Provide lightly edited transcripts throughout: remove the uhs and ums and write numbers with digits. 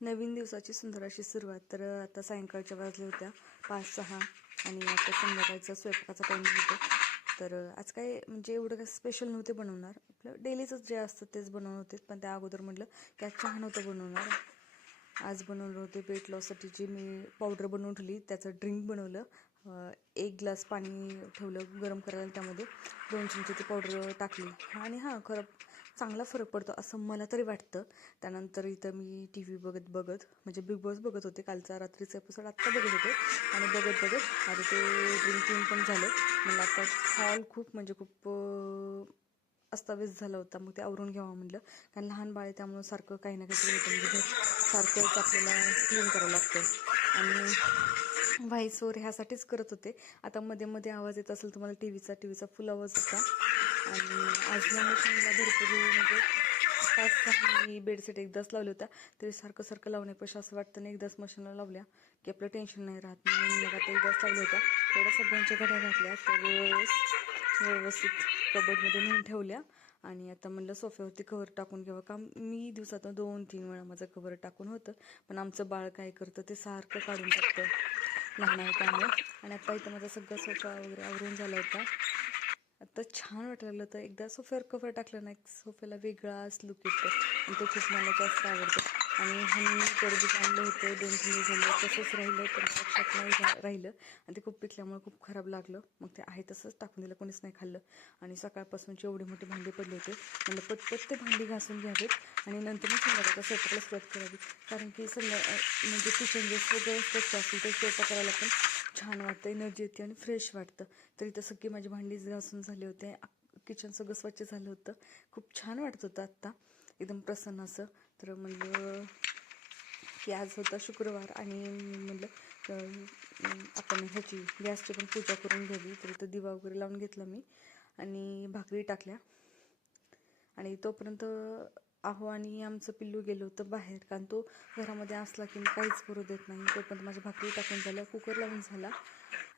नवीन दिवसाची सुंदर अशी सुरुवात. तर आता सायंकाळच्या वाजल्या होत्या 5-6 आणि आता संध्याकाळचा स्वयंपाकाचा टाईम होतो. तर आज काय म्हणजे एवढं काय स्पेशल नव्हते बनवणार, आपलं डेलीचंच जे असतं तेच बनवणार होते. पण त्या अगोदर म्हटलं की आज चहा नव्हतं बनवणार. आज बनवलं होते वेट लॉससाठी जी मी पावडर बनवून ठेवली त्याचं ड्रिंक बनवलं. 1 ग्लास पाणी ठेवलं गरम करायला, त्यामध्ये 2 चमचे पावडर टाकली आणि खरं चांगला फरक पडतो असं मला तरी वाटतं. त्यानंतर इथं मी टी व्ही बघत म्हणजे बिग बॉस बघत होते. कालचा रात्रीचा एपिसोड आत्ता बघत होते आणि बघत आता ते ड्रिंक पण झालं. मला आता हॉल खूप अस्ताव्यस्त झाला होता. मग ते आवरून घ्यावं म्हणलं, कारण लहान बाळ आहे त्यामुळं सारखं काही ना काहीतरी होतं. म्हणजे सारखंच आपल्याला क्लीन करावं लागतं आणि व्हॉइस ओव्हर ह्यासाठीच करत होते. आता मध्ये मध्ये आवाज येत असेल तुम्हाला टीव्हीचा फुल आवाज होता. आणि आज या मशीनला भरपूर म्हणजे 5-6 मी बेडसेट एकदाच लावल्या होत्या, तरी सारखं लावण्यापेक्षा असं वाटतं ना एकदाच मशीनला लावल्या की आपलं टेन्शन नाही राहत. म्हणून मग आता एकदाच लावल्या होत्या. थोड्या सगळ्यांच्या घड्या घातल्या, तर व्यवस्थित कबडमध्ये नेऊन ठेवल्या. आणि आता म्हणलं सोफ्यावरती कवर टाकून घ्यावं. का मी दिवसातून 2-3 वेळा माझं कवर टाकून होतं, पण आमचं बाळ काय करतं ते सारखं काढून टाकतं लहान आहे त्यामुळं. आणि आता इथं माझा सगळा सोफा वगैरे आवरून झाला होता. आता छान वाटायला लागलं होतं. एकदा सोफ्यावर कवर टाकलं ना, एक सोफ्याला वेगळाच लुक येतो आणि तो खूप मला जास्त आवडतो. आणि ह्यांनी टरबूज आणलं होतं 2-3 दिवस झालं, तसंच राहिलं, तर लक्षात नाही राहिलं आणि ते खूप पिकल्यामुळे खूप खराब लागलं. मग ते आहे तसंच टाकून दिलं, कोणीच नाही खाल्लं. आणि सकाळपासूनची एवढी मोठी भांडी पडली होते, म्हणजे पटपट ते भांडी घासून घ्यावेत आणि नंतर मी संध्याकाळचा स्वयंपाकाला सुरुवात करावी. कारण की म्हणजे किचन जे सगळं स्वच्छ असेल तर स्वयंपाक करायला पण छान वाटतं, एनर्जी येते आणि फ्रेश वाटतं. तर इथं सगळी माझी भांडीच घासून झाले होते, किचन सगळं स्वच्छ झालं होतं, खूप छान वाटत होतं आत्ता, एकदम प्रसन्न असं. तर म्हणलं की आज होता शुक्रवार आणि म्हणलं आपण ह्याची गॅसची पण पूजा करून घ्यावी. तर इथं दिवा वगैरे लावून घेतला मी आणि भाकरी टाकल्या. आणि तोपर्यंत आणि आमचं पिल्लू गेलो होतं बाहेर, कारण तो घरामध्ये असला की मी काहीच करू देत नाही. तोपर्यंत माझ्या भाकरी टाकून झाल्या, कुकर लावून झाला.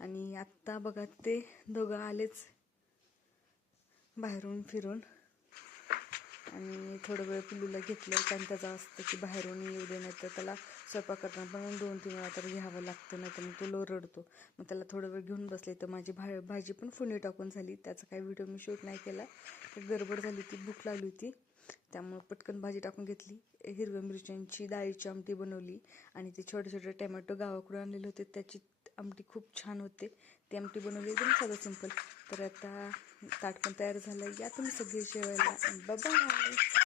आणि आत्ता बघा ते दोघं आलेच बाहेरून फिरून. आणि थोडं वेळ पिल्लूला घेतलं, कारण त्याचं असतं की बाहेरून येऊ दे, नाही तर त्याला स्वयंपाक करताना पण 2-3 वेळा तर घ्यावं लागतं, नाही तर मग तो रडतो. मग त्याला थोडं वेळ घेऊन बसले. तर माझी भाजी पण फोडणी टाकून झाली. त्याचा काही व्हिडिओ मी शूट नाही केला, तर गडबड झाली होती, भूक लागली होती, त्यामुळं पटकन भाजी टाकून घेतली. हिरव्या मिरच्यांची डाळीची आमटी बनवली आणि ते छोटे छोटे टमॅटो गावाकडून आणलेले होते, त्याची आमटी खूप छान होते. ती आमटी बनवली एकदम साधं सिंपल. तर आता ताट पण तयार झालं, या तुम्ही सगळे जेवायला. बाय.